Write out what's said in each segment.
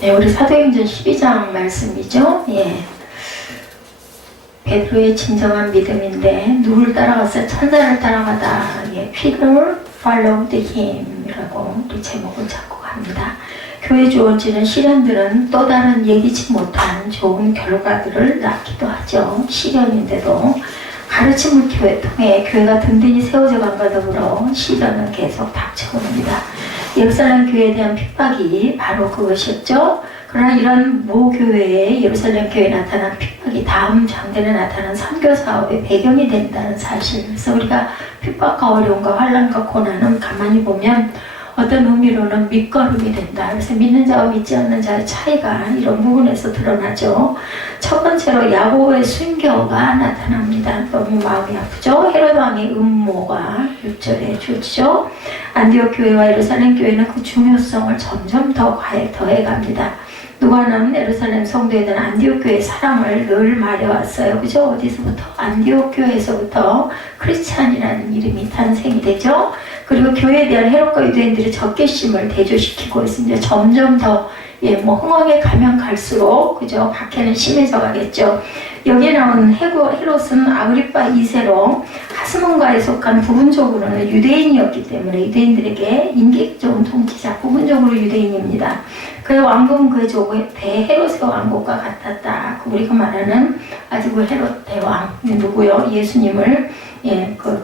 네, 우리 사도행전 12장 말씀이죠. 예. 베드로의 진정한 믿음인데 누굴 따라갔어요? 천사를 따라가다. 예, Peter followed him이라고 우리 제목을 잡고 갑니다. 교회 주어지는 시련들은 또 다른 예기치 못한 좋은 결과들을 낳기도 하죠. 시련인데도 가르침을 통해 교회가 든든히 세워져 간과 더불어 시련은 계속 닥쳐옵니다. 예루살렘 교회에 대한 핍박이 바로 그것이었죠. 그러나 이런 모 교회에 예루살렘 교회에 나타난 핍박이 다음 장단에 나타난 선교 사업의 배경이 된다는 사실. 그래서 우리가 핍박과 어려움과 환난과 고난은 가만히 보면 어떤 의미로는 밑거름이 된다. 그래서 믿는 자와 믿지 않는 자의 차이가 이런 부분에서 드러나죠. 첫 번째로 야고보의 순교가 나타납니다. 너무 마음이 아프죠. 헤롯 왕의 음모가 6절에 주어지죠. 안디옥 교회와 예루살렘 교회는 그 중요성을 점점 더 더해갑니다. 누가는 예루살렘 성도에 대한 안디옥 교회의 사랑을 늘 말해왔어요. 그죠? 어디서부터? 안디옥 교회에서부터 크리스찬이라는 이름이 탄생이 되죠. 그리고 교회에 대한 헤롯과 유대인들의 적개심을 대조시키고 있습니다. 점점 더 흥황에 가면 갈수록 그죠? 박해는 심해져 가겠죠. 여기에 나오는 헤롯은 아그리파 2세로 하스몬가에 속한 부분적으로는 유대인이었기 때문에 유대인들에게 인기 좋은 통치자, 부분적으로 유대인입니다. 그의 왕국은 그의 조국의 대헤롯의 왕국과 같았다. 우리가 말하는 아직 그 헤롯 대왕 누구요? 예수님을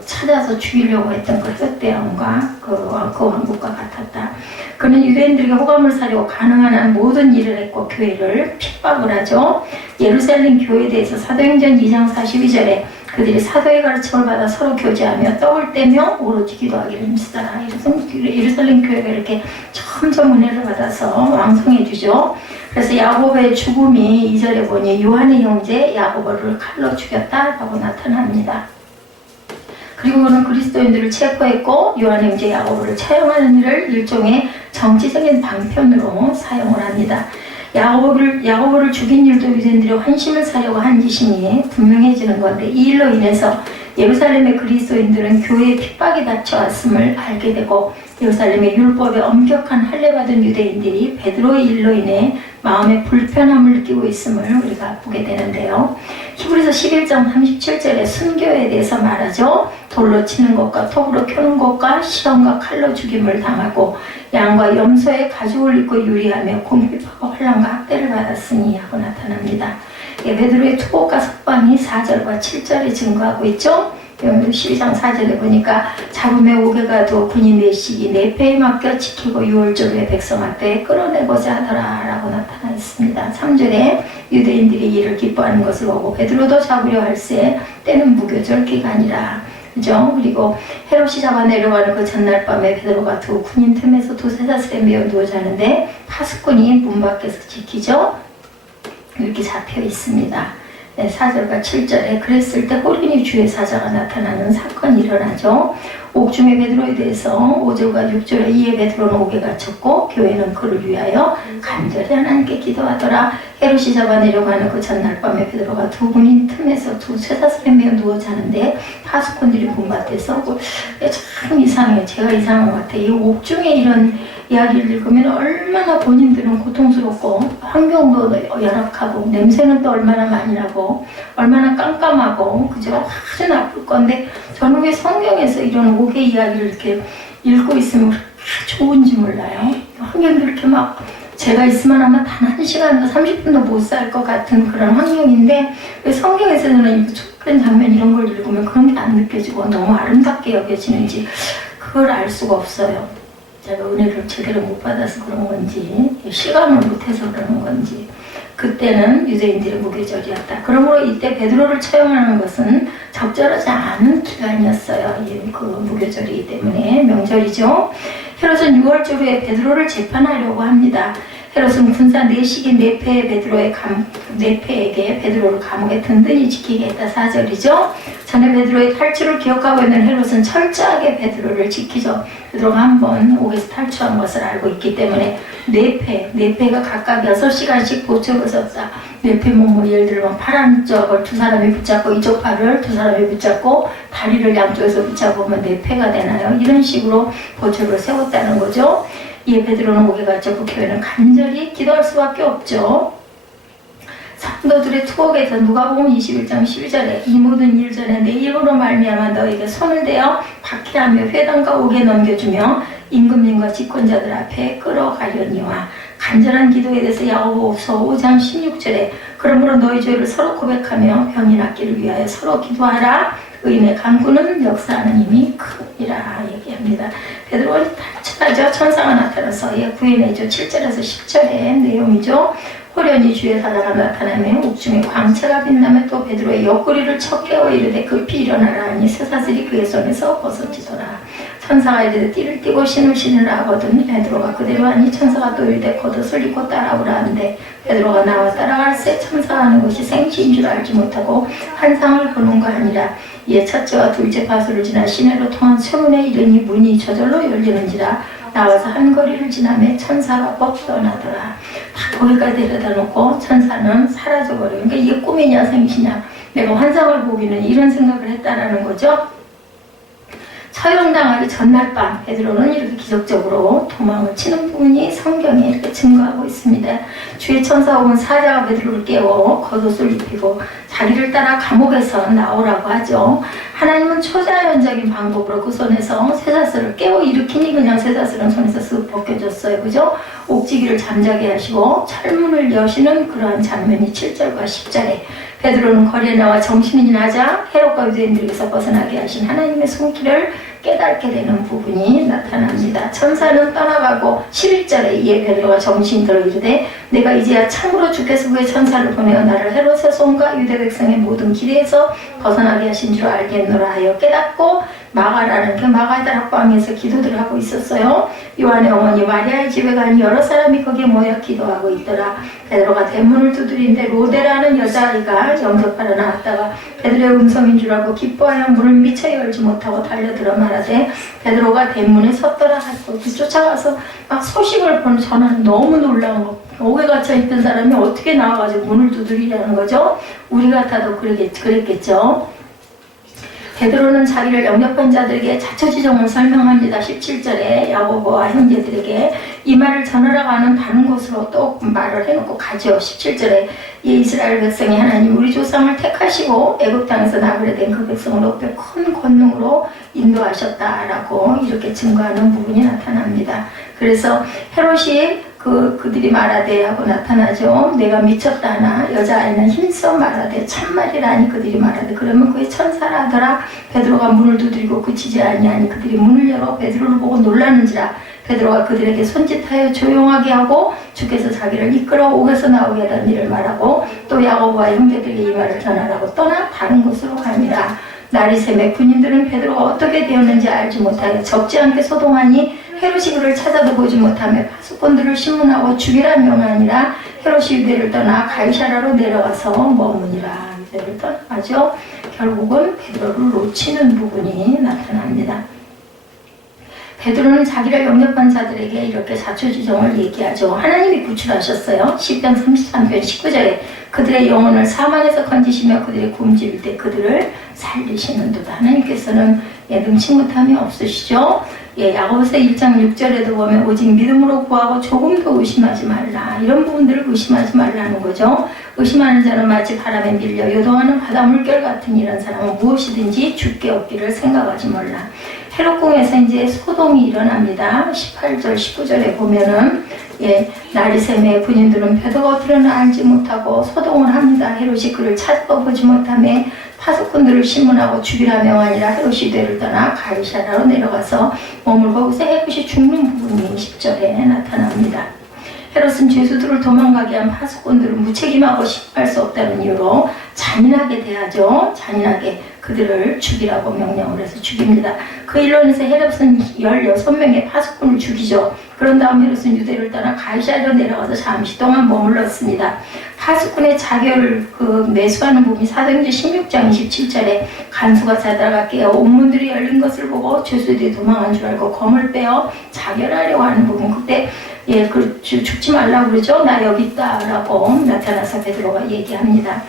찾아서 죽이려고 했던 그 헤롯 대왕과 그 왕국과 같았다. 그는 유대인들에게 호감을 사려고 가능한 한 모든 일을 했고 교회를 핍박을 하죠. 예루살렘 교회에 대해서 사도행전 2장 42절에 그들이 사도의 가르침을 받아 서로 교제하며 떡을 떼며 오로지 기도하기를 힘쓰더라. 예루살렘 교회가 이렇게 점점 은혜를 받아서 왕성해지죠. 그래서 야고보의 죽음이 2절에 보니 요한의 형제 야고보를 칼로 죽였다라고 나타납니다. 그리고 그는 그리스도인들을 체포했고 요한 형제 야고보를 처형하는 일을 일종의 정치적인 방편으로 사용을 합니다. 야고보를 죽인 일도 유대인들이 환심을 사려고 한 짓이니 분명해지는 건데 이 일로 인해서 예루살렘의 그리스도인들은 교회에 핍박이 닥쳐왔음을 알게 되고 예루살렘의 율법에 엄격한 할례받은 유대인들이 베드로의 일로 인해 마음의 불편함을 느끼고 있음을 우리가 보게 되는데요. 히브리서 11장 37절에 순교에 대해서 말하죠. 돌로 치는 것과 톱으로 켜는 것과 시험과 칼로 죽임을 당하고 양과 염소의 가죽을 입고 유리하며 공핍하고 환난과 학대를 받았으니 하고 나타납니다. 베드로의 투복과 석방이 4절과 7절에 증거하고 있죠. 12장 4절에 보니까 잡음에 옥에 가도 군인 내식이 내 패에 맡겨 지키고 유월절에 백성 앞에 끌어내고자 하더라 라고 나타나 있습니다. 3절에 유대인들이 이를 기뻐하는 것을 보고 베드로도 잡으려 할세 때는 무교절 기간이라. 그죠? 그리고 헤롯이 잡아 내려가는 그 전날 밤에 베드로가 두 군인 틈에서 두 쇠사슬에 매어 누워 자는데 파수꾼이 문 밖에서 지키죠? 이렇게 잡혀 있습니다. 4절과 7절에 그랬을 때 호련히 주의 사자가 나타나는 사건이 일어나죠. 옥중의 베드로에 대해서 5절과 6절에 이에 베드로는 옥에 갇혔고 교회는 그를 위하여 간절히 하나님께 기도하더라. 헤롯이 잡아 내려가는 그 전날 밤에 베드로가 두 군인 틈에서 두 쇠사슬에 매어 누워 자는데 파수꾼들이 문밭에서 참 이상해요. 제가 이상한 것 같아요. 이 옥중에 이런 이야기를 읽으면 얼마나 본인들은 고통스럽고 환경도 열악하고 냄새는 또 얼마나 많이 나고 얼마나 깜깜하고 그죠? 아주 나쁠 건데 저는 왜 성경에서 이런 옥의 이야기를 이렇게 읽고 있으면 좋은지 몰라요. 환경도 이렇게 막 제가 있으면 아마 단 1시간도 30분도 못 살 것 같은 그런 환경인데 왜 성경에서는 이 촉된 장면 이런 걸 읽으면 그런 게 안 느껴지고 너무 아름답게 여겨지는지 그걸 알 수가 없어요. 제가 은혜를 제대로 못 받아서 그런 건지 실감을 못해서 그러는 건지 그때는 유대인들의 무교절이었다. 그러므로 이때 베드로를 처형하는 것은 적절하지 않은 기간이었어요. 그 무교절이기 때문에 명절이죠. 헤롯은 6월절 후에 베드로를 재판하려고 합니다. 헤롯은 군사 내식인 네페에게 베드로를 감옥에 든든히 지키게 했다. 4절이죠. 전에 베드로의 탈출을 기억하고 있는 헤롯은 철저하게 베드로를 지키죠. 베드로가 한번 옥에서 탈출한 것을 알고 있기 때문에 네페가 각각 6시간씩 보초를 썼다. 네페 몸을 예를 들면 파란 쪽을 두 사람이 붙잡고 이쪽 팔을 두 사람이 붙잡고 다리를 양쪽에서 붙잡으면 네페가 되나요? 이런 식으로 보초를 세웠다는 거죠. 이 베드로는 오게 갔죠. 그 교회는 간절히 기도할 수밖에 없죠. 성도들의 투옥에서 누가복음 21장 12절에 이 모든 일 전에 내 입으로 말미암아 너에게 손을 대어 박해하며 회당과 옥에 넘겨주며 임금님과 집권자들 앞에 끌어가려니와 간절한 기도에 대해서 야고보서 5장 16절에 그러므로 너희 죄를 서로 고백하며 병이 낫기를 위하여 서로 기도하라. 의인의 간구는 역사하는 힘이 크니라 얘기합니다. 베드로가 단순하죠. 천사가 나타나서 구해내죠. 7절에서 10절의 내용이죠. 호련히 주의 사자가 나타나며 옥중에 광채가 빛나며 또 베드로의 옆구리를 쳐 깨워 이르되 급히 일어나라 하니 쇠사슬이 그의 손에서 벗어지더라. 천사가 이르되 띠를 띠고 신을 신으라 하거든 베드로가 그대로 하니 천사가 또 이르되 겉옷을 입고 따라오라 하는데 베드로가 나와 따라갈새 천사가 하는 것이 생시인 줄 알지 못하고 환상을 보는가 하니라. 이에 첫째와 둘째 파수를 지나 시내로 통한 쇠문에 이르니 문이 저절로 열리는지라. 나와서 한 거리를 지나며 천사가 곧 떠나더라. 다 거기까지 데려다 놓고 천사는 사라져버려요. 그러니까 이게 꿈이냐 생시냐, 내가 환상을 보기는 이런 생각을 했다라는 거죠. 처형당하기 전날 밤 베드로는 이렇게 기적적으로 도망을 치는 부분이 성경에 이렇게 증거하고 있습니다. 주의 천사가 온 사자가 베드로를 깨워 겉옷을 입히고 자기를 따라 감옥에서 나오라고 하죠. 하나님은 초자연적인 방법으로 그 손에서 쇠사슬을 깨워 일으키니 그냥 쇠사슬은 손에서 쓱 벗겨졌어요. 그죠? 옥지기를 잠자게 하시고 철문을 여시는 그러한 장면이 7절과 10절에 베드로는 거리에 나와 정신이 나자 헤롯과 유대인들에게서 벗어나게 하신 하나님의 손길을 깨닫게 되는 부분이 나타납니다. 천사는 떠나가고 11절에 이에 베드로가 정신이 들어 이르되 내가 이제야 참으로 주께서 그의 천사를 보내어 나를 헤롯의 손과 유대 백성의 모든 길에서 벗어나게 하신 줄 알겠노라 하여 깨닫고 마가라는 그 마가다락 방에서 기도를 하고 있었어요. 요한의 어머니 마리아의 집에 가니 여러 사람이 거기에 모여 기도하고 있더라. 베드로가 대문을 두드린데 로데라는 여자아이가 영접하러 나왔다가 베드로의 음성인 줄 알고 기뻐하여 문을 미처 열지 못하고 달려들어 말하되 베드로가 대문에 섰더라 하고 쫓아가서 막 소식을 전하는 너무 놀라운 거. 옥에 갇혀 있던 사람이 어떻게 나와가지고 문을 두드리려는 거죠? 우리 같아도 그랬겠죠. 베드로는 자기를 영접한 자들에게 자초지종을 설명합니다. 17절에 야고보와 형제들에게 이 말을 전하라고 하는 다른 곳으로 또 말을 해놓고 가죠. 17절에 이 이스라엘 백성이 하나님 우리 조상을 택하시고 애굽 땅에서 나그네 된 그 백성을 높여 큰 권능으로 인도하셨다라고 이렇게 증거하는 부분이 나타납니다. 그래서 헤롯이 그들이 말하되 하고 나타나죠. 내가 미쳤다 하나 여자아이는 힘써 말하되 참말이라니 그들이 말하되 그러면 그의 천사라 하더라. 베드로가 문을 두드리고 그치지 아니하니 그들이 문을 열어 베드로를 보고 놀라는지라. 베드로가 그들에게 손짓하여 조용하게 하고 주께서 자기를 이끌어 옥에서 나오게 하던 일을 말하고 또 야고보와 형제들에게 이 말을 전하라고 떠나 다른 곳으로 갑니다. 날이 새매 군인들은 베드로가 어떻게 되었는지 알지 못하여 적지 않게 소동하니 헤롯이 그를 찾아도 보지 못하며 파수꾼들을 신문하고 죽이라 명하니라. 헤롯이 유대를 떠나 가이사라로 내려가서 머무니라. 유대를 떠나가죠. 결국은 베드로를 놓치는 부분이 나타납니다. 베드로는 자기를 영접한 자들에게 이렇게 자초지종을 얘기하죠. 하나님이 구출하셨어요. 시편 33편 19절에 그들의 영혼을 사망에서 건지시며 그들의 굶주릴 때 그들을 살리시는도다. 하나님께서는 능치 못함이 없으시죠. 야고보서 1장 6절에도 보면 오직 믿음으로 구하고 조금도 의심하지 말라. 이런 부분들을 의심하지 말라는 거죠. 의심하는 자는 마치 바람에 밀려 요동하는 바다 물결 같은 이런 사람은 무엇이든지 죽게 얻기를 생각하지 말라. 헤롯궁에서 이제 소동이 일어납니다. 18절 19절에 보면은 날이 새매 군인들은 베드로가 어디로나 알지 못하고 소동을 합니다. 헤롯이 그를 찾아보지 못하며 파수꾼들을 신문하고 죽이라 명하니라. 헤롯이 유대를 떠나 가이사라로 내려가서 머물고 거기서 헤롯이 죽는 부분이 10절에 나타납니다. 헤롯은 죄수들을 도망가게 한 파수꾼들을 무책임하고 심할 수 없다는 이유로 잔인하게 대하죠. 잔인하게 그들을 죽이라고 명령을 해서 죽입니다. 그 일로 인해서 헤롯은 16명의 파수꾼을 죽이죠. 그런 다음 헤롯은 유대를 떠나 가이사라로 내려가서 잠시 동안 머물렀습니다. 파수꾼의 자결을 매수하는 부분이 사도행전 16장 27절에 간수가 자다가 깨어 옥문들이 열린 것을 보고 죄수들이 도망한 줄 알고 검을 빼어 자결하려고 하는 부분. 그때 죽지 말라고 그러죠. 나 여기 있다라고 나타나서 베드로가 얘기합니다.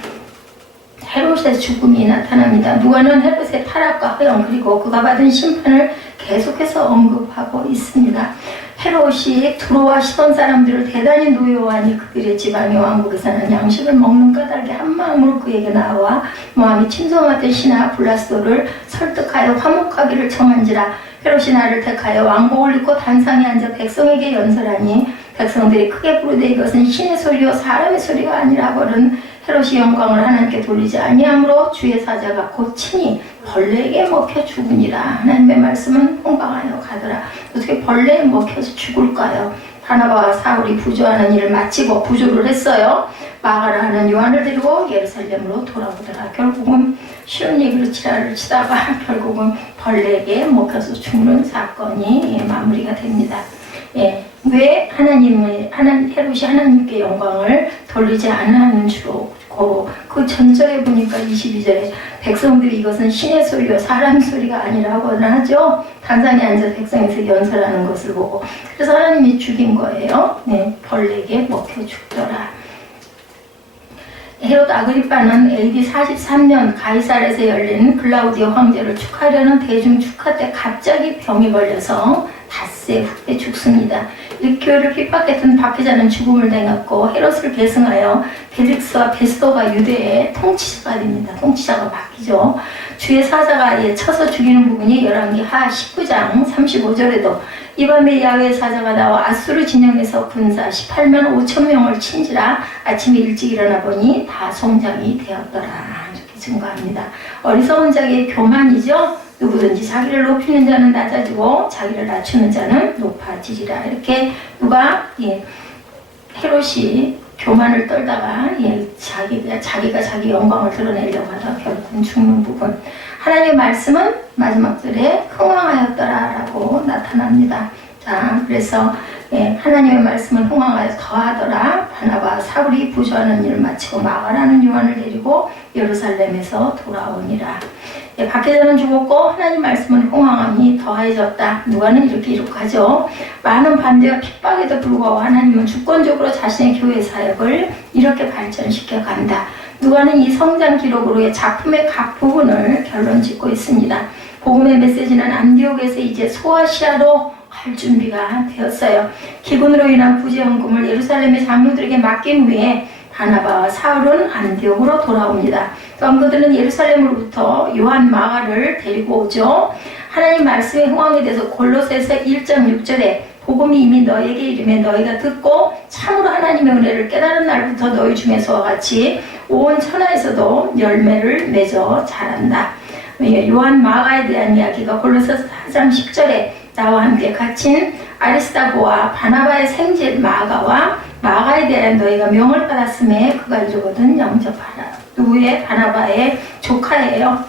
헤롯의 죽음이 나타납니다. 누가는 헤롯의 타락과 허영 그리고 그가 받은 심판을 계속해서 언급하고 있습니다. 헤롯이 두로와 시돈 사람들을 대단히 노여워하니 그들의 지방의 왕국에서는 양식을 먹는 까닭에 한마음으로 그에게 나와 모함이 침소마대 신하 블라스도를 설득하여 화목하기를 청한지라. 헤롯이 나를 택하여 왕복을 입고 단상에 앉아 백성에게 연설하니 백성들이 크게 부르되 이것은 신의 소리요 사람의 소리가 아니라 하거든. 헤롯이 영광을 하나님께 돌리지 아니하므로 주의 사자가 곧 친히 벌레에게 먹혀 죽으니라. 하나님의 말씀은 흥방하여 가더라. 어떻게 벌레에 먹혀서 죽을까요? 바나바와 사울이 부조하는 일을 마치고 부조를 했어요. 마가라 하는 요한을 데리고 예루살렘으로 돌아오더라. 결국은 쉬운 얘기로 지랄을 치다가 결국은 벌레에게 먹혀서 죽는 사건이 마무리가 됩니다. 왜 헤롯이 하나님께 영광을 돌리지 않는 주로 고로 그 전절에 보니까 22절에 백성들이 이것은 신의 소리요 사람 소리가 아니라고 하죠. 단상에 앉아 백성에서 연설하는 것을 보고 그래서 하나님이 죽인 거예요. 벌레에게 먹혀 죽더라. 헤롯 아그리빠는 AD 43년 가이사랴에서 열린 클라우디오 황제를 축하하려는 대중 축하 때 갑자기 병이 걸려서 닷새 후에 죽습니다. 이 교회를 핍박했던 박해자는 죽음을 당했고 헤롯을 계승하여 벨릭스와 베스도가 유대의 통치자가 됩니다. 통치자가 바뀌죠. 주의 사자가 쳐서 죽이는 부분이 열왕기하 19장 35절에도 이 밤에 야훼의 사자가 나와 아수르 진영에서 군사 18만 5천 명을 친지라 아침에 일찍 일어나 보니 다 송장이 되었더라. 이렇게 증거합니다. 어리석은 자의 교만이죠. 누구든지 자기를 높이는 자는 낮아지고 자기를 낮추는 자는 높아지리라. 이렇게 누가 헤롯이 교만을 떨다가 자기가 자기 영광을 드러내려고 하다가 결국은 죽는 부분. 하나님의 말씀은 마지막 절에 흥왕하였더라라고 나타납니다. 자, 그래서 하나님의 말씀은 흥왕하여 더하더라. 바나바 사울이 부조하는 일을 마치고 마가라는 요한을 데리고 예루살렘에서 돌아오니라. 박해자는 죽었고 하나님 말씀은 흥왕하니 더해졌다. 누가는 이렇게 기록하죠. 많은 반대와 핍박에도 불구하고 하나님은 주권적으로 자신의 교회 사역을 이렇게 발전시켜 간다. 누가는 이 성장 기록으로의 작품의 각 부분을 결론 짓고 있습니다. 복음의 메시지는 안디옥에서 이제 소아시아로 갈 준비가 되었어요. 기근으로 인한 부재헌금을 예루살렘의 장로들에게 맡긴 후에 바나바와 사울은 안디옥으로 돌아옵니다. 또한 그들은 예루살렘으로부터 요한 마가를 데리고 오죠. 하나님 말씀의 흥왕에 대해서 골로새서 1장 6절에 복음이 이미 너에게 이름에 너희가 듣고 참으로 하나님의 은혜를 깨달은 날부터 너희 중에서와 같이 온 천하에서도 열매를 맺어 자란다. 요한 마가에 대한 이야기가 골로새서 4장 10절에 나와 함께 갇힌 아리스다고와 바나바의 생제 마가에 대한 너희가 명을 받았음에 그가 이르거든 영접하라. 누구의? 바나바의 조카예요.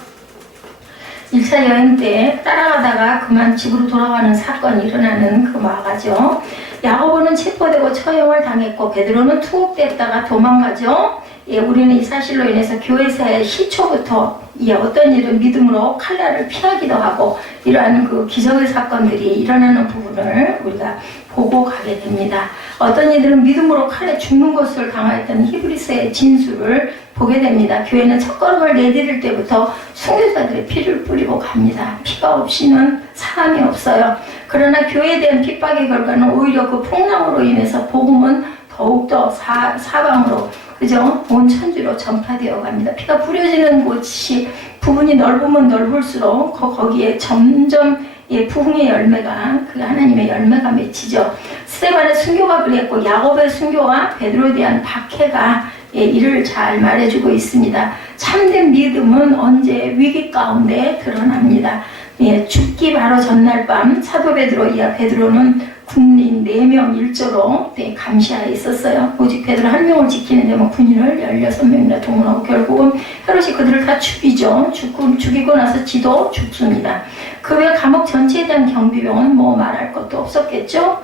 1차 여행 때 따라가다가 그만 집으로 돌아가는 사건이 일어나는 그 마가죠. 야고보는 체포되고 처형을 당했고 베드로는 투옥됐다가 도망가죠. 우리는 이 사실로 인해서 교회사의 시초부터 어떤 일은 믿음으로 칼날을 피하기도 하고 이러한 그 기적의 사건들이 일어나는 부분을 우리가 보고 가게 됩니다. 어떤 이들은 믿음으로 칼에 죽는 것을 당하였던 히브리서의 진술을 보게 됩니다. 교회는 첫걸음을 내디딜 때부터 순교자들의 피를 뿌리고 갑니다. 피가 없이는 사람이 없어요. 그러나 교회에 대한 핍박의 결과는 오히려 그 폭랑으로 인해서 복음은 더욱더 사방으로 그죠? 온 천지로 전파되어 갑니다. 피가 뿌려지는 곳이 부분이 넓으면 넓을수록 거기에 점점 부흥의 열매가 그 하나님의 열매가 맺히죠. 스데반의 순교가 그랬고 야곱의 순교와 베드로에 대한 박해가 이를 잘 말해주고 있습니다. 참된 믿음은 언제 위기 가운데 드러납니다. 죽기 바로 전날 밤 사도 베드로는 군인 4명 일조로 감시하에 있었어요. 오직 베드로 1명을 지키는데 군인을 16명이나 동원하고 결국은 헤롯이 그들을 다 죽이죠. 죽이고 나서 지도 죽습니다. 그 외 감옥 전체에 대한 경비병은 뭐 말할 것도 없었겠죠.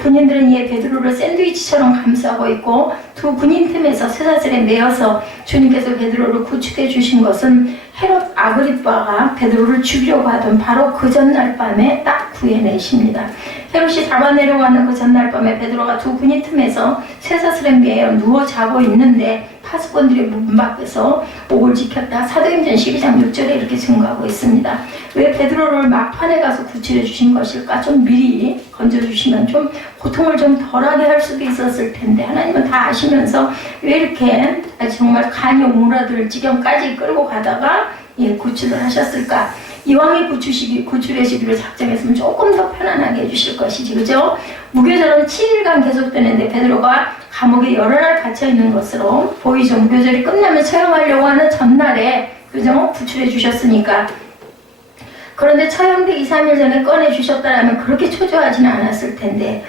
군인들은 베드로를 샌드위치처럼 감싸고 있고 두 군인 틈에서 쇠사슬에 매어서 주님께서 베드로를 구축해 주신 것은 헤롯 아그리빠가 베드로를 죽이려고 하던 바로 그 전날 밤에 딱 구해내십니다. 헤롯이 잡아내려고 하는 그 전날 밤에 베드로가 두 군인 틈에서 쇠사슬에 매여 누워 자고 있는데 파수꾼들의 문 밖에서 옥을 지켰다. 사도행전 12장 6절에 이렇게 증거하고 있습니다. 왜 베드로를 막판에 가서 구출해 주신 것일까? 좀 미리 건져주시면 좀 고통을 좀 덜하게 할 수도 있었을 텐데 하나님은 다 아시면서 왜 이렇게 정말 간이 오므라들 지경까지 끌고 가다가 구출을 하셨을까? 이왕에 구출해 주기를 작정했으면 조금 더 편안하게 해주실 것이지, 그죠? 무교절은 7일간 계속되는데 베드로가 감옥에 여러 날 갇혀 있는 것으로 보이죠. 무교절이 끝나면 처형하려고 하는 전날에, 그죠? 구출해 주셨으니까. 그런데 처형되기 3일 전에 꺼내 주셨다라면 그렇게 초조하지는 않았을 텐데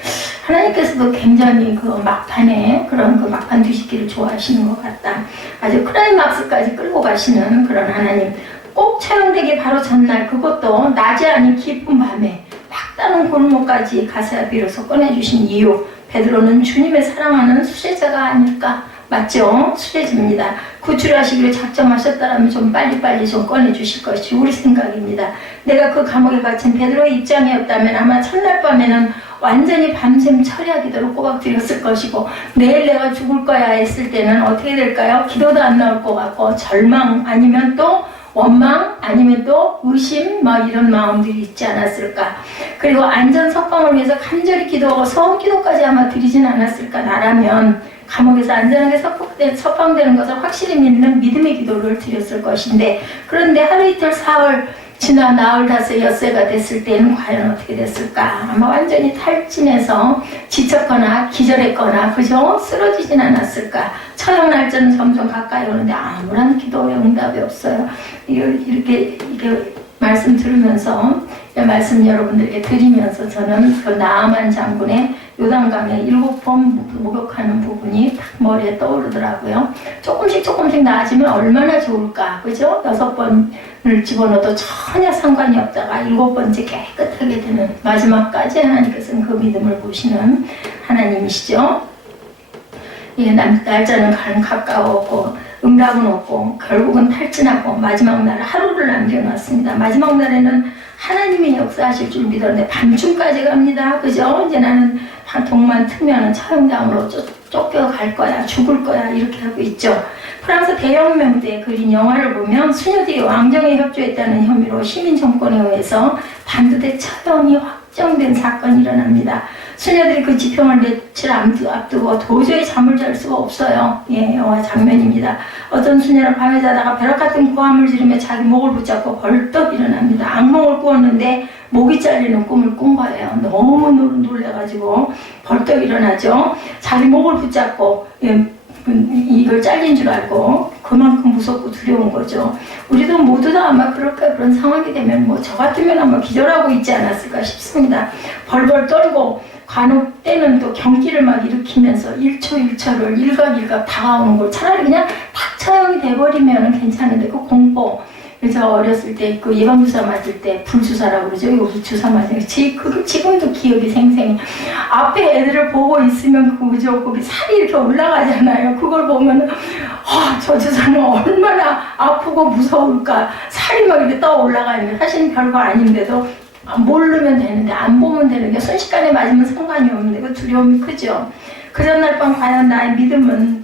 하나님께서도 굉장히 그 막판에 그런 그 막판 뒤집기를 좋아하시는 것 같다. 아주 클라이막스까지 끌고 가시는 그런 하나님. 꼭 처형되기 바로 전날, 그것도 낮이 아닌 깊은 밤에 막다른 골목까지 가서야 비로소 꺼내주신 이유, 베드로는 주님의 사랑하는 수제자가 아닐까? 맞죠? 수제자입니다. 구출하시기를 작정하셨다라면 좀 빨리빨리 좀 꺼내주실 것이 우리 생각입니다. 내가 그 감옥에 갇힌 베드로의 입장이었다면 아마 첫날 밤에는 완전히 밤샘 철야 기도를 꼬박 드렸을 것이고 내일 내가 죽을 거야 했을 때는 어떻게 될까요? 기도도 안 나올 것 같고 절망 아니면 또 원망 아니면 또 의심 막 이런 마음들이 있지 않았을까. 그리고 안전 석방을 위해서 간절히 기도하고 소원 기도까지 아마 드리진 않았을까. 나라면 감옥에서 안전하게 석방되는 것을 확실히 믿는 믿음의 기도를 드렸을 것인데 그런데 하루 이틀 사흘 지나 나흘 다섯 엿새가 됐을 때는 과연 어떻게 됐을까. 아마 완전히 탈진해서 지쳤거나 기절했거나 그죠? 쓰러지진 않았을까. 처형 날짜는 점점 가까이 오는데 아무런 기도의 응답이 없어요. 이렇게 말씀 들으면서 말씀 여러분들에게 드리면서 저는 그 나아만 장군의 요단강에 7번 목욕하는 부분이 딱 머리에 떠오르더라고요. 조금씩 나아지면 얼마나 좋을까, 그죠? 6번을 집어넣어도 전혀 상관이 없다가 7번째 깨끗하게 되는 마지막까지 하나님께서는 그 믿음을 보시는 하나님이시죠. 날짜는 가까웠고 응답은 없고 결국은 탈진하고 마지막 날 하루를 남겨놨습니다. 마지막 날에는 하나님이 역사하실 줄 믿었는데 밤중까지 갑니다. 그죠? 이제 나는 동만 트면 처형당으로 쫓겨갈 거야, 죽을 거야 이렇게 하고 있죠. 프랑스 대혁명 때 그린 영화를 보면 수녀들이 왕정에 협조했다는 혐의로 시민 정권에 의해서 반드대 처형이 확정된 사건이 일어납니다. 수녀들이 그 지평을 며칠 앞두고 도저히 잠을 잘 수가 없어요. 영화 장면입니다. 어떤 수녀는 밤에 자다가 벼락 같은 고함을 지르며 자기 목을 붙잡고 벌떡 일어납니다. 악몽을 꾸었는데 목이 잘리는 꿈을 꾼 거예요. 너무 놀래가지고 벌떡 일어나죠. 자기 목을 붙잡고 이걸 잘린 줄 알고 그만큼 무섭고 두려운 거죠. 우리도 모두 다 아마 그런 상황이 되면 저 같으면 아마 기절하고 있지 않았을까 싶습니다. 벌벌 떨고 간혹 때는 또 경기를 막 일으키면서 1초 1초를 일각일각 다가오는 걸 차라리 그냥 탁 처형이 돼버리면 괜찮은데 그 공포. 그래서 어렸을 때 그 예방주사 맞을 때 불주사라고 그러죠. 여기 주사 맞은 거. 지금도 기억이 생생해. 앞에 애들을 보고 있으면 거기 살이 이렇게 올라가잖아요. 그걸 보면 저 주사는 얼마나 아프고 무서울까. 살이 막 이렇게 떠 올라가는 게 사실 별거 아닌데도 모르면 되는데 안 보면 되는데 순식간에 맞으면 상관이 없는데 그 두려움이 크죠. 그 전날 밤 과연 나의 믿음을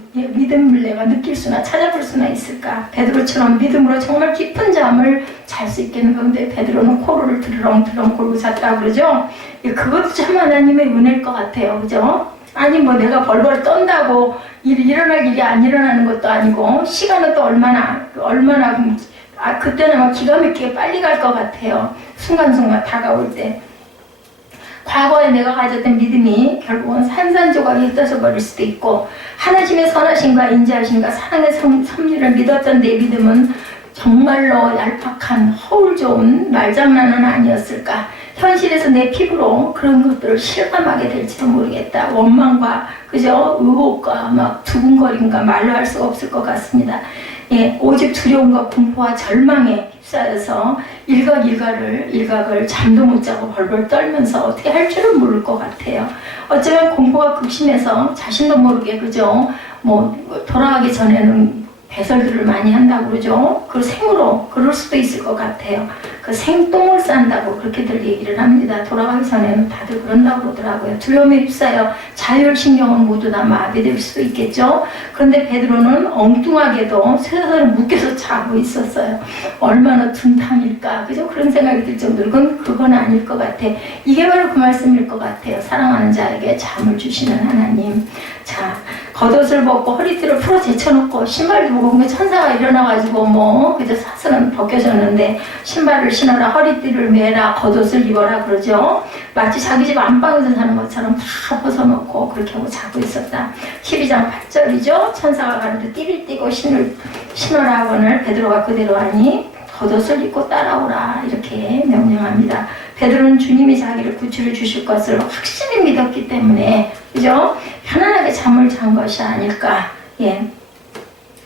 내가 느낄 수나 찾아볼 수나 있을까. 베드로처럼 믿음으로 정말 깊은 잠을 잘 수 있겠는 건데 베드로는 코를 드렁드렁 골고 잤다고 그러죠. 그것도 참 하나님의 은혜일 것 같아요. 그죠? 아니 내가 벌벌 떤다고 일어날 일이 안 일어나는 것도 아니고 시간은 또 얼마나 그때는 막 기가 막히게 빨리 갈 것 같아요. 순간순간 다가올 때. 과거에 내가 가졌던 믿음이 결국은 산산조각이 흩어져 버릴 수도 있고 하나님의 선하심과 인자하심과 사랑의 섭리를 믿었던 내 믿음은 정말로 얄팍한 허울 좋은 말장난은 아니었을까. 현실에서 내 피부로 그런 것들을 실감하게 될지도 모르겠다. 원망과 그저 의혹과 막 두근거림과 말로 할 수가 없을 것 같습니다. 오직 두려움과 공포와 절망에 휩싸여서 일각을 잠도 못 자고 벌벌 떨면서 어떻게 할 줄은 모를 것 같아요. 어쩌면 공포가 극심해서 자신도 모르게 그죠? 돌아가기 전에는 배설들을 많이 한다고 그러죠. 그 생으로 그럴 수도 있을 것 같아요. 그 생똥을 싼다고 그렇게들 얘기를 합니다. 돌아가기 전에는 다들 그런다고 그러더라고요. 두려움에 휩싸여 자율신경은 모두 다 마비될 수도 있겠죠. 그런데 베드로는 엉뚱하게도 쇠사슬을 묶여서 자고 있었어요. 얼마나 둔탐일까. 그죠? 그런 생각이 들 정도로 그건 아닐 것 같아. 이게 바로 그 말씀일 것 같아요. 사랑하는 자에게 잠을 주시는 하나님. 자, 겉옷을 벗고 허리띠를 풀어 제쳐놓고 신발도 무거운 게 천사가 일어나가지고 뭐 그저 사슬은 벗겨졌는데 신발을 신어라, 허리띠를 매라, 겉옷을 입어라 그러죠. 마치 자기 집 안방에서 사는 것처럼 다 벗어놓고 그렇게 하고 자고 있었다. 12장 8절이죠. 천사가 가는데 띠를 띠고 신어라 하거늘 베드로가 그대로 하니 겉옷을 입고 따라오라 이렇게 명령합니다. 베드로는 주님이 자기를 구출해 주실 것을 확실히 믿었기 때문에 그죠? 편안하게 잠을 잔 것이 아닐까. 예.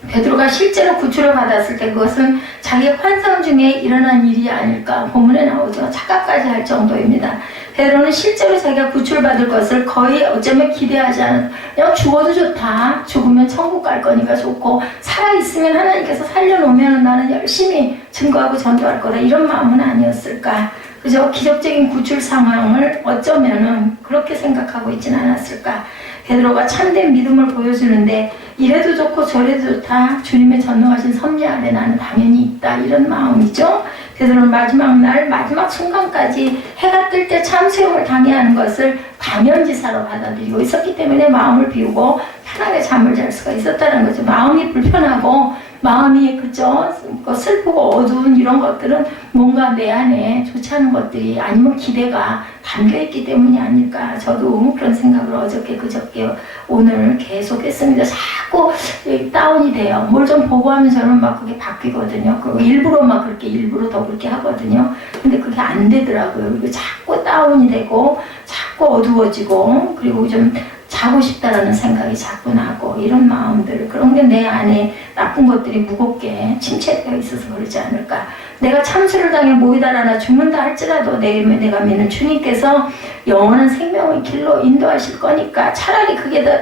베드로가 실제로 구출을 받았을 때 그것은 자기 환상 중에 일어난 일이 아닐까 본문에 나오죠. 착각까지 할 정도입니다. 베드로는 실제로 자기가 구출받을 것을 거의 어쩌면 기대하지 않은, 그냥 죽어도 좋다, 죽으면 천국 갈 거니까 좋고 살아있으면 하나님께서 살려놓으면 나는 열심히 증거하고 전도할 거다, 이런 마음은 아니었을까. 그죠? 기적적인 구출 상황을 어쩌면은 그렇게 생각하고 있진 않았을까. 베드로가 참된 믿음을 보여주는데 이래도 좋고 저래도 좋다, 주님의 전능하신 섭리 아래 나는 당연히 있다, 이런 마음이죠. 베드로는 마지막 날 마지막 순간까지 해가 뜰 때 참수형을 당해야 하는 것을 당연지사로 받아들이고 있었기 때문에 마음을 비우고 편하게 잠을 잘 수가 있었다는 거죠. 마음이 불편하고 마음이 그저 슬프고 어두운 이런 것들은 뭔가 내 안에 좋지 않은 것들이 아니면 기대가 담겨있기 때문이 아닐까. 저도 그런 생각을 어저께 그저께 오늘 계속 했습니다. 자꾸 다운이 돼요. 뭘 좀 보고 하면 저는 막 그게 바뀌거든요. 그리고 일부러 막 그렇게 일부러 더 그렇게 하거든요. 근데 그게 안 되더라고요. 그리고 자꾸 다운이 되고 자꾸 어두워지고 그리고 좀 자고 싶다라는 생각이 자꾸 나고 이런 마음들, 그런 게 내 안에 나쁜 것들이 무겁게 침체되어 있어서 그러지 않을까. 내가 참수를 당해 모이다라나 죽는다 할지라도 내가 믿는 주님께서 영원한 생명의 길로 인도하실 거니까 차라리 그게 더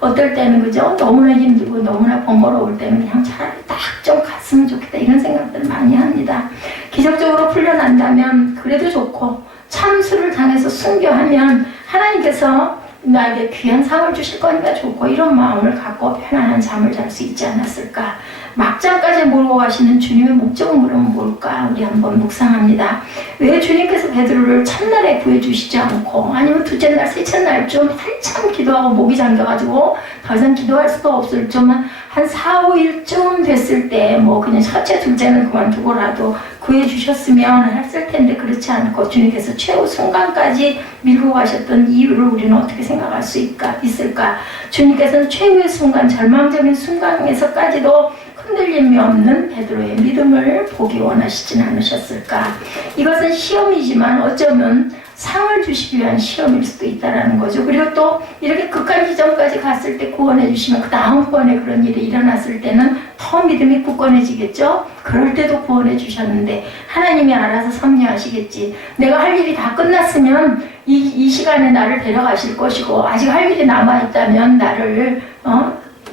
어떨 때는 그죠? 너무나 힘들고 너무나 번거로울 때는 그냥 차라리 딱 좀 갔으면 좋겠다, 이런 생각들을 많이 합니다. 기적적으로 풀려난다면 그래도 좋고 참수를 당해서 순교하면 하나님께서 나에게 귀한 상을 주실 거니까 좋고 이런 마음을 갖고 편안한 잠을 잘 수 있지 않았을까. 막장까지 몰고 가시는 주님의 목적은 그러면 뭘까? 우리 한번 묵상합니다. 왜 주님께서 베드로를 첫날에 구해주시지 않고 아니면 둘째 날, 셋째 날 좀 한참 기도하고 목이 잠겨가지고 더 이상 기도할 수도 없을 좀한 4, 5일쯤 됐을 때 뭐 그냥 첫째, 둘째는 그만두고라도 구해주셨으면 했을 텐데 그렇지 않고 주님께서 최후 순간까지 밀고 가셨던 이유를 우리는 어떻게 생각할 수 있을까? 주님께서는 최후의 순간, 절망적인 순간에서까지도 흔들림이 없는 베드로의 믿음을 보기 원하시진 않으셨을까? 이것은 시험이지만 어쩌면 상을 주시기 위한 시험일 수도 있다는 거죠. 그리고 또 이렇게 극한 지점까지 갔을 때 구원해 주시면 그 다음번에 그런 일이 일어났을 때는 더 믿음이 굳건해지겠죠. 그럴 때도 구원해 주셨는데 하나님이 알아서 섭리하시겠지. 내가 할 일이 다 끝났으면 이 시간에 나를 데려가실 것이고 아직 할 일이 남아있다면 나를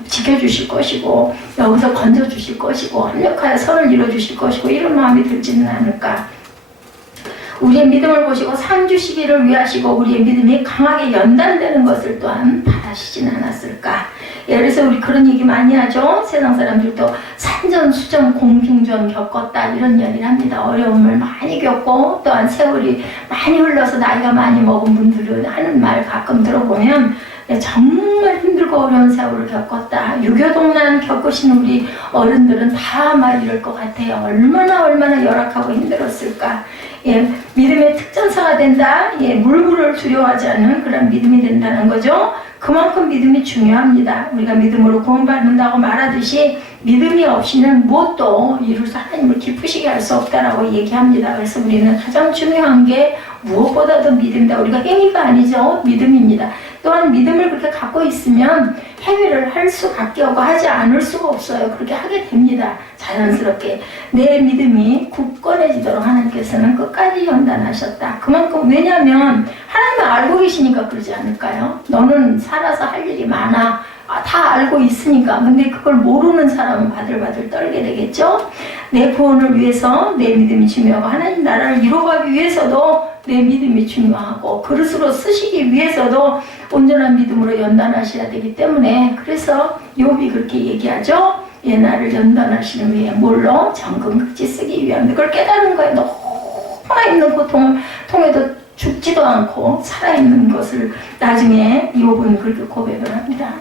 지켜주실 것이고 여기서 건져주실 것이고 합력하여 선을 이뤄주실 것이고 이런 마음이 들지는 않을까. 우리의 믿음을 보시고 상 주시기를 위하시고 우리의 믿음이 강하게 연단되는 것을 또한 바라시진 않았을까. 예를 들어서 우리 그런 얘기 많이 하죠. 세상 사람들도 산전수전 공중전 겪었다 이런 이야기를 합니다. 어려움을 많이 겪고 또한 세월이 많이 흘러서 나이가 많이 먹은 분들은 하는 말 가끔 들어보면 정말 힘들고 어려운 세월을 겪었다. 유교동란 겪으신 우리 어른들은 다 말 이럴 것 같아요. 얼마나 열악하고 힘들었을까. 예, 믿음의 특전사가 된다. 예, 물불을 두려워하지 않는 그런 믿음이 된다는 거죠. 그만큼 믿음이 중요합니다. 우리가 믿음으로 구원받는다고 말하듯이 믿음이 없이는 무엇도 이루어서 하나님을 기쁘시게 할 수 없다라고 얘기합니다. 그래서 우리는 가장 중요한 게 무엇보다도 믿음이다. 우리가 행위가 아니죠. 믿음입니다. 또한 믿음을 그렇게 갖고 있으면 행위를 할 수밖에 없고 하지 않을 수가 없어요. 그렇게 하게 됩니다. 자연스럽게. 내 믿음이 굳건해지도록 하나님께서는 끝까지 연단하셨다. 그만큼 왜냐하면 하나님은 알고 계시니까 그러지 않을까요? 너는 살아서 할 일이 많아. 다 알고 있으니까. 근데 그걸 모르는 사람은 바들바들 떨게 되겠죠. 내 구원을 위해서 내 믿음이 중요하고 하나님 나라를 이루어가기 위해서도 내 믿음이 중요하고 그릇으로 쓰시기 위해서도 온전한 믿음으로 연단하셔야 되기 때문에 그래서 욥이 그렇게 얘기하죠. 예, 나를 연단하시는 위해 뭘로? 정금같이 쓰기 위함. 그걸 깨달은 거예요. 너무 있는 고통을 통해도 죽지도 않고 살아있는 것을 나중에 욥은 그렇게 고백을 합니다.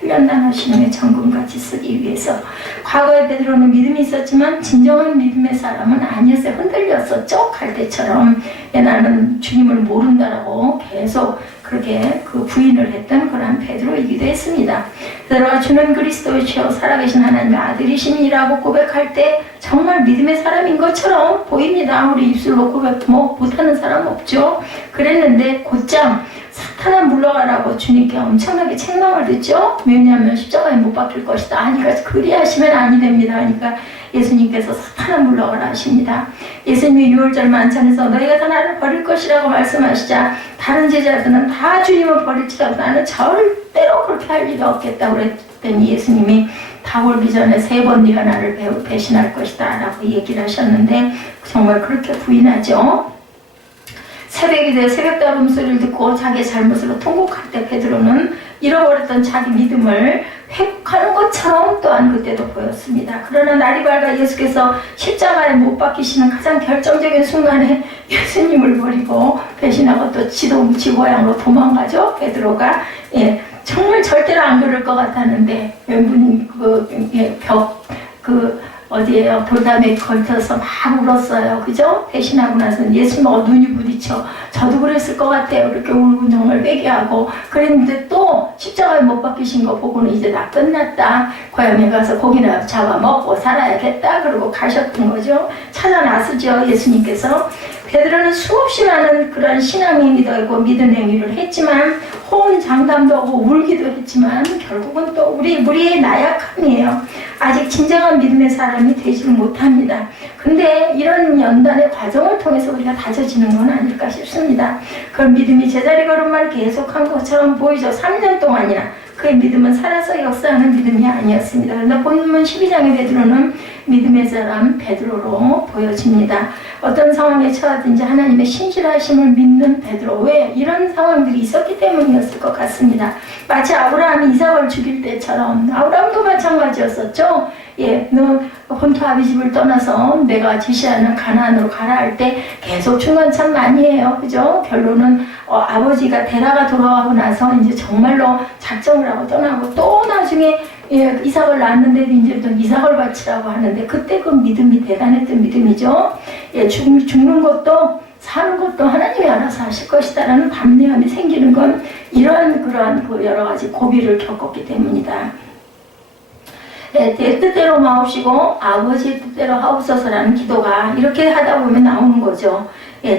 나를 연단하시는 게 정금같이 쓰기 위해서. 과거에 베드로는 믿음이 있었지만 진정한 믿음의 사람은 아니었어요. 흔들렸었죠. 갈대처럼. 나는 주님을 모른다라고 계속 그렇게 그 부인을 했던 그런 베드로이기도 했습니다. 베드로가 주는 그리스도이시여 살아계신 하나님의 아들이심이라고 고백할 때 정말 믿음의 사람인 것처럼 보입니다. 우리 입술로 고백 못하는 사람 없죠. 그랬는데 곧장 사탄아 물러가라고 주님께 엄청나게 책망을 듣죠. 왜냐하면 십자가에 못 박힐 것이다 하니까 그리하시면 아니 됩니다 하니까 예수님께서 사탄아 물러가라 하십니다. 예수님이 6월절 만찬에서 너희가 다 나를 버릴 것이라고 말씀하시자 다른 제자들은 다 주님을 버릴지라도 나는 절대로 그렇게 할 일이 없겠다고 그랬더니 예수님이 다 올기 전에 3번 네가 나를 배신할 것이다 라고 얘기를 하셨는데 정말 그렇게 부인하죠. 새벽이 되어 새벽다름 소리를 듣고 자기의 잘못으로 통곡할 때 베드로는 잃어버렸던 자기 믿음을 회복하는 것처럼 또한 그때도 보였습니다. 그러나 날이 밝아 예수께서 십자가에 못 박히시는 가장 결정적인 순간에 예수님을 버리고 배신하고 또 지 고향으로 도망가죠. 베드로가 정말 절대로 안 그럴 것 같았는데 왼분 어디에요? 돌담에 걸쳐서 막 울었어요. 그죠? 배신하고 나서 예수님 눈이 부딪혀. 저도 그랬을 것 같아요. 이렇게 울고 정말 회개하고 그랬는데 또 십자가에 못 박히신 거 보고는 이제 다 끝났다. 고향에 가서 고기나 잡아먹고 살아야겠다. 그러고 가셨던 거죠. 찾아나서죠. 예수님께서. 베드로는 수없이 많은 그런 신앙 행위도 하고 믿음 행위를 했지만 호언장담도 하고 울기도 했지만 결국은 또 우리의 나약함이에요. 아직 진정한 믿음의 사람이 되지는 못합니다. 근데 이런 연단의 과정을 통해서 우리가 다져지는 건 아닐까 싶습니다. 그런 믿음이 제자리 걸음만 계속한 것처럼 보이죠. 3년 동안이나 그의 믿음은 살아서 역사하는 믿음이 아니었습니다. 그런데 본문 12장의 베드로는 믿음의 사람 베드로로 보여집니다. 어떤 상황에 처하든지 하나님의 신실하심을 믿는 베드로. 왜? 이런 상황들이 있었기 때문이었을 것 같습니다. 마치 아브라함이 이삭을 죽일 때처럼 아브라함도 마찬가지였었죠. 너 본토 아비 집을 떠나서 내가 지시하는 가나안으로 가라 할 때 계속 중간 참 많이 해요. 그죠? 결론은 아버지가 데라가 돌아가고 나서 이제 정말로 작정을 하고 떠나고 또 나중에 이삭을 낳았는데도 이제 또 이삭을 바치라고 하는데 그때 그 믿음이 대단했던 믿음이죠. 죽는 것도 사는 것도 하나님이 알아서 하실 것이다라는 담대함이 생기는 건 그러한 여러 가지 고비를 겪었기 때문이다. 내 뜻대로 마옵시고 아버지의 뜻대로 하옵소서라는 기도가 이렇게 하다 보면 나오는 거죠.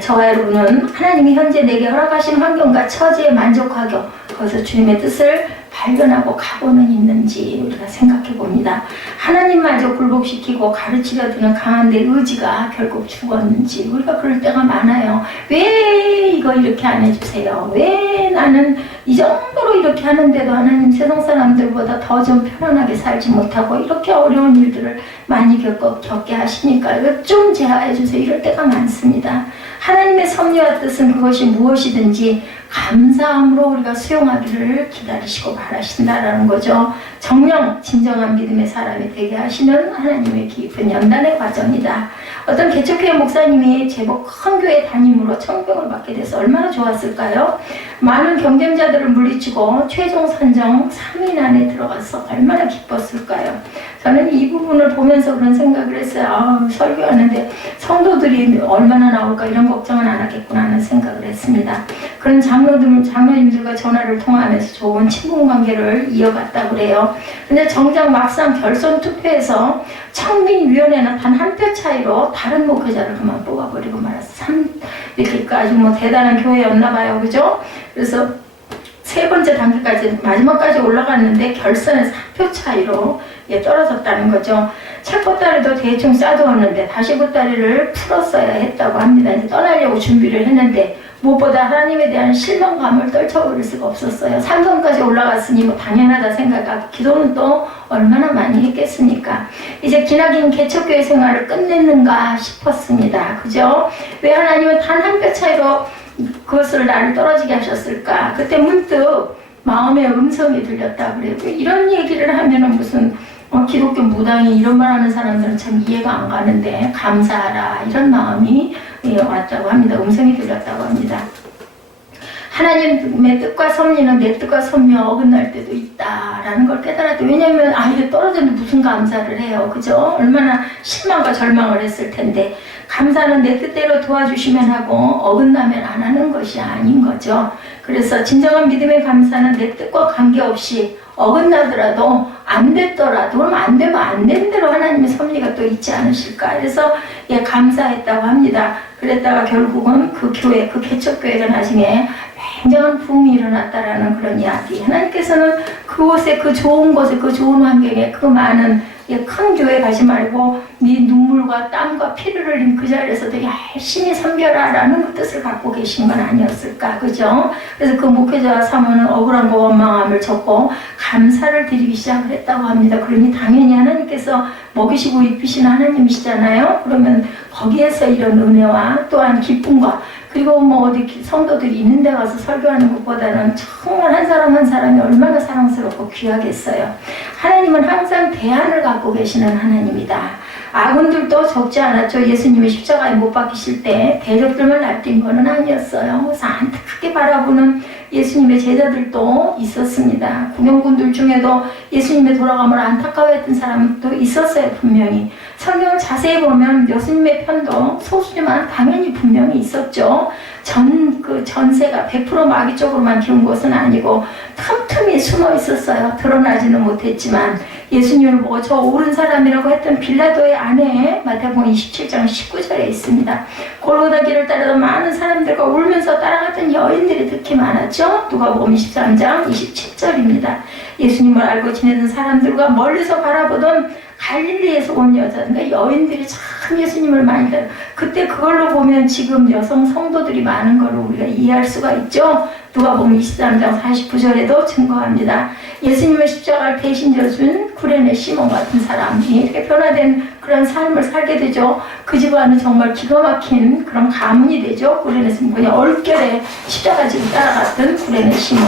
저와 여러분은 하나님이 현재 내게 허락하신 환경과 처지에 만족하고 거기서 주님의 뜻을 발견하고 가고는 있는지 우리가 생각해 봅니다. 하나님마저 굴복시키고 가르치려 드는 강한 내 의지가 결국 죽었는지 우리가 그럴 때가 많아요. 왜 이거 이렇게 안 해주세요? 왜 나는 이 정도로 이렇게 하는데도 하나님 세상 사람들보다 더 좀 편안하게 살지 못하고 이렇게 어려운 일들을 많이 겪게 하시니까 이거 좀 제하해 주세요. 이럴 때가 많습니다. 하나님의 섭리와 뜻은 그것이 무엇이든지 감사함으로 우리가 수용하기를 기다리시고 바라신다라는 거죠. 정녕 진정한 믿음의 사람이 되게 하시는 하나님의 깊은 연단의 과정이다. 어떤 개척교회 목사님이 제법 큰 교회 담임으로 청병을 받게 돼서 얼마나 좋았을까요? 많은 경쟁자들을 물리치고 최종 선정 3인 안에 들어가서 얼마나 기뻤을까요? 저는 이 부분을 보면서 그런 생각을 했어요. 설교하는데 성도들이 얼마나 나올까 이런 걱정은 안 하겠구나 하는 생각을 했습니다. 그런 장로님들과 전화를 통화하면서 좋은 친분관계를 이어갔다고 그래요. 근데 정작 막상 결선 투표에서 청민위원회는 단 한 표 차이로 다른 목회자를 그만 뽑아버리고 말았어. 이렇게 아주 대단한 교회였나 봐요. 그죠? 그래서 세 번째 단계까지 마지막까지 올라갔는데 결선에서 한 표 차이로 떨어졌다는 거죠. 첫 보따리도 대충 싸두었는데 다시 보따리를 풀었어야 했다고 합니다. 이제 떠나려고 준비를 했는데 무엇보다 하나님에 대한 실망감을 떨쳐버릴 수가 없었어요. 산성까지 올라갔으니 뭐 당연하다 생각하고 기도는 또 얼마나 많이 했겠습니까? 이제 기나긴 개척교회 생활을 끝냈는가 싶었습니다. 그죠? 왜 하나님은 단 한 뼘 차이로 그것을 나를 떨어지게 하셨을까? 그때 문득 마음의 음성이 들렸다 그래요. 이런 얘기를 하면은 무슨 기독교 무당이 이런 말 하는 사람들은 참 이해가 안 가는데 감사하라 이런 마음이 왔다고 합니다. 음성이 들렸다고 합니다. 하나님의 뜻과 섭리는 내 뜻과 섭리와 어긋날 때도 있다라는 걸 깨달았대. 왜냐하면 이게 떨어졌는데 무슨 감사를 해요. 그죠? 얼마나 실망과 절망을 했을 텐데 감사는 내 뜻대로 도와주시면 하고 어긋나면 안 하는 것이 아닌 거죠. 그래서 진정한 믿음의 감사는 내 뜻과 관계없이 어긋나더라도 안 됐더라도 그럼 안 되면 안 된 대로 하나님의 섭리가 또 있지 않으실까. 그래서 감사했다고 합니다. 그랬다가 결국은 그 교회, 그 개척교회가 나중에 굉장한 부흥이 일어났다라는 그런 이야기. 하나님께서는 그곳에, 그 좋은 곳에, 그 좋은 환경에, 그 많은 큰 교회 가지 말고 네 눈물과 땀과 피를 흘린 그 자리에서 되게 열심히 섬겨라 라는 그 뜻을 갖고 계신 건 아니었을까. 그죠? 그래서 그 목회자와 사모는 억울함과 원망함을 접고 감사를 드리기 시작을 했다고 합니다. 그러니 당연히 하나님께서 먹이시고 입히시는 하나님이시잖아요. 그러면 거기에서 이런 은혜와 또한 기쁨과 그리고 뭐 어디 성도들이 있는 데 가서 설교하는 것보다는 정말 한 사람 한 사람이 얼마나 사랑스럽고 귀하겠어요. 하나님은 항상 대안을 갖고 계시는 하나님이다. 아군들도 적지 않았죠. 예수님이 십자가에 못 박히실 때 대적들만 날뛴 것은 아니었어요. 그래서 안타깝게 바라보는 예수님의 제자들도 있었습니다. 구경꾼들 중에도 예수님의 돌아감을 안타까워했던 사람도 있었어요. 분명히. 성경을 자세히 보면 예수님의 편도 소수지만 당연히 분명히 있었죠. 전세가 100% 마귀 쪽으로만 기운 것은 아니고 틈틈이 숨어 있었어요. 드러나지는 못했지만 예수님을 보고 저 옳은 사람이라고 했던 빌라도의 아내 마태복음 27장 19절에 있습니다. 골고다 길을 따르던 많은 사람들과 울면서 따라갔던 여인들이 특히 많았죠. 누가복음 23장 27절입니다. 예수님을 알고 지내던 사람들과 멀리서 바라보던 갈릴리에서 온 여자, 그러니까 여인들이 참 예수님을 많이 따라. 그때 그걸로 보면 지금 여성 성도들이 많은 걸 우리가 이해할 수가 있죠. 누가복음 23장 49절에도 증거합니다. 예수님의 십자가를 대신 져준 구레네 시몬 같은 사람이 이렇게 변화된 그런 삶을 살게 되죠. 그 집안은 정말 기가 막힌 그런 가문이 되죠. 구레네 시몬, 그냥 얼결에 십자가 지고 따라갔던 구레네 시몬.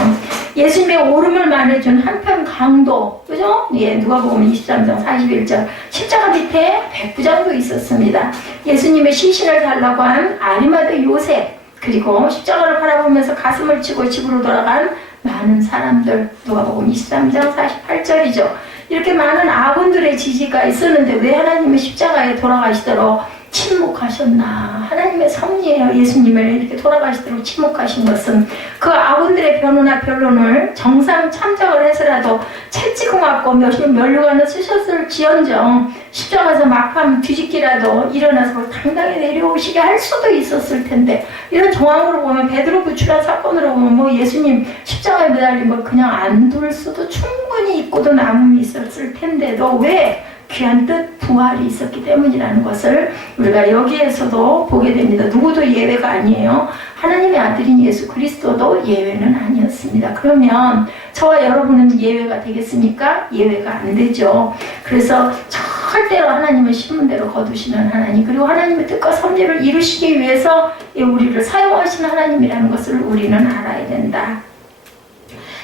예수님의 오름을 말해준 한편 강도, 그죠? 누가복음 23장 41절. 십자가 밑에 백부장도 있었습니다. 예수님의 시신을 달라고 한 아리마대 요셉, 그리고 십자가를 바라보면서 가슴을 치고 집으로 돌아간 많은 사람들. 누가복음 23장 48절이죠. 이렇게 많은 아군들의 지지가 있었는데 왜 하나님의 십자가에 돌아가시도록 침묵하셨나? 하나님의 섭리예요. 예수님을 이렇게 돌아가시도록 침묵하신 것은 그 아군들의 변호나 변론을 정상 참작을 해서라도 채찍을 맞고 면류관을 쓰셨을지언정 십자가에서 막판 뒤집기라도 일어나서 당당히 내려오시게 할 수도 있었을 텐데, 이런 정황으로 보면 베드로 구출한 사건으로 보면 뭐 예수님 십자가에 매달린 걸 그냥 안 둘 수도 충분히 있고도 남음이 있었을 텐데도 왜 귀한 뜻, 부활이 있었기 때문이라는 것을 우리가 여기에서도 보게 됩니다. 누구도 예외가 아니에요. 하나님의 아들인 예수 그리스도도 예외는 아니었습니다. 그러면 저와 여러분은 예외가 되겠습니까? 예외가 안 되죠. 그래서 절대로 하나님은 심은 대로 거두시는 하나님, 그리고 하나님의 뜻과 섭리를 이루시기 위해서 우리를 사용하시는 하나님이라는 것을 우리는 알아야 된다.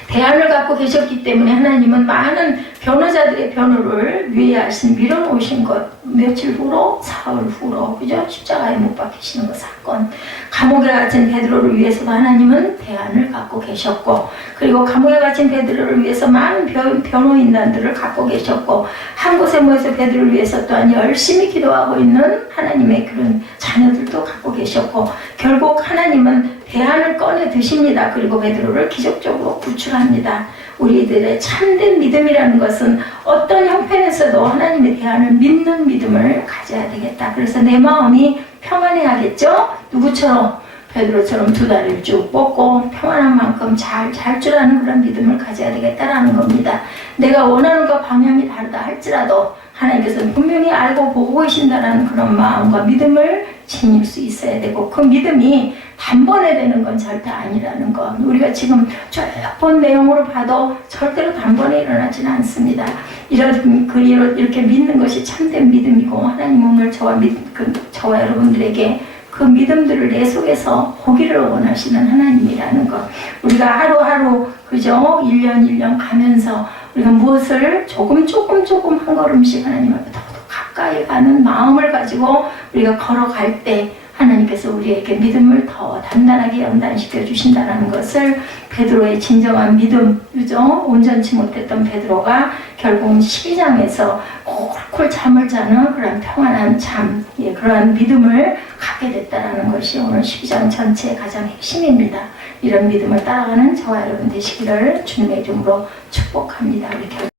대안을 갖고 계셨기 때문에 하나님은 많은 변호자들의 변호를 위하신 밀어놓으신 것, 며칠 후로, 사흘 후로, 그죠? 십자가에 못 박히시는 것 사건. 감옥에 갇힌 베드로를 위해서도 하나님은 대안을 갖고 계셨고, 그리고 감옥에 갇힌 베드로를 위해서 많은 변호인단들을 갖고 계셨고, 한 곳에 모여서 베드로를 위해서 또한 열심히 기도하고 있는 하나님의 그런 자녀들도 갖고 계셨고, 결국 하나님은 대안을 꺼내 드십니다. 그리고 베드로를 기적적으로 구출합니다. 우리들의 참된 믿음이라는 것은 어떤 형편에서도 하나님의 대안을 믿는 믿음을 가져야 되겠다. 그래서 내 마음이 평안해야겠죠? 누구처럼? 베드로처럼 두 다리를 쭉 뻗고 평안한 만큼 잘 줄 아는 그런 믿음을 가져야 되겠다라는 겁니다. 내가 원하는 것 방향이 다르다 할지라도 하나님께서는 분명히 알고 보고 계신다는 그런 마음과 믿음을 지닐 수 있어야 되고, 그 믿음이 단번에 되는 건 절대 아니라는 것. 우리가 지금 쭉 본 내용으로 봐도 절대로 단번에 일어나지는 않습니다. 이렇게 믿는 것이 참된 믿음이고, 하나님 오늘 저와 여러분들에게 그 믿음들을 내 속에서 보기를 원하시는 하나님이라는 것. 우리가 하루하루 그죠? 1년 1년 가면서 우리가 무엇을 조금 한 걸음씩 하나님 앞에 더 가까이 가는 마음을 가지고 우리가 걸어갈 때 하나님께서 우리에게 믿음을 더 단단하게 연단시켜 주신다는 것을, 베드로의 진정한 믿음, 그죠? 온전치 못했던 베드로가 결국은 12장에서 콜콜 잠을 자는 그런 평안한 잠, 그러한 믿음을 갖게 됐다는 것이 오늘 12장 전체의 가장 핵심입니다. 이런 믿음을 따라가는 저와 여러분 되시기를 주님의 이름으로 축복합니다. 우리